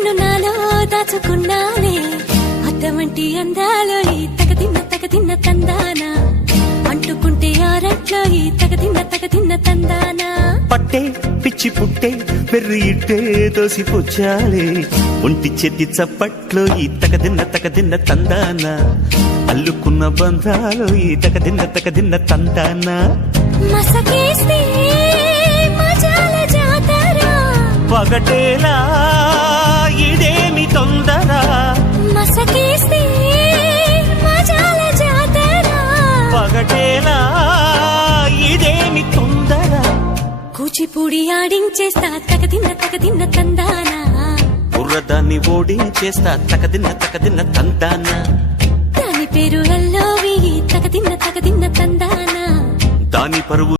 నిన్ను నాలో దాచుకున్నానే అద్దమంటి అందాలో ఈ తగదిన్న తందానా అంటుకుంటే ఆరట్లో ఈ తగదిన్న తందానా పట్టే పిచ్చి పుట్టే పెర్రి ఇట్టే దోసిపుచ్చాలే ఒంటి చేతి చప్పట్లో ఈ తగదిన్న తందానా అల్లుకున్న బంధాలు ఈ తగదిన్న తందానా మసకేస్తే మజాల జాతర పగటేలా ఇదేమి తొందర మసకేస్తే మజాల జాతర పగటేలా ఇదేమి తొందర కూచిపూడి ఆడించేస్తా తగదిన్న తందానా బుర్రదాన్ని ఓడించేస్తా తగదిన్న తందానా దాని పేరు అల్లోవి తగదిన్న తందానా దాని పరువు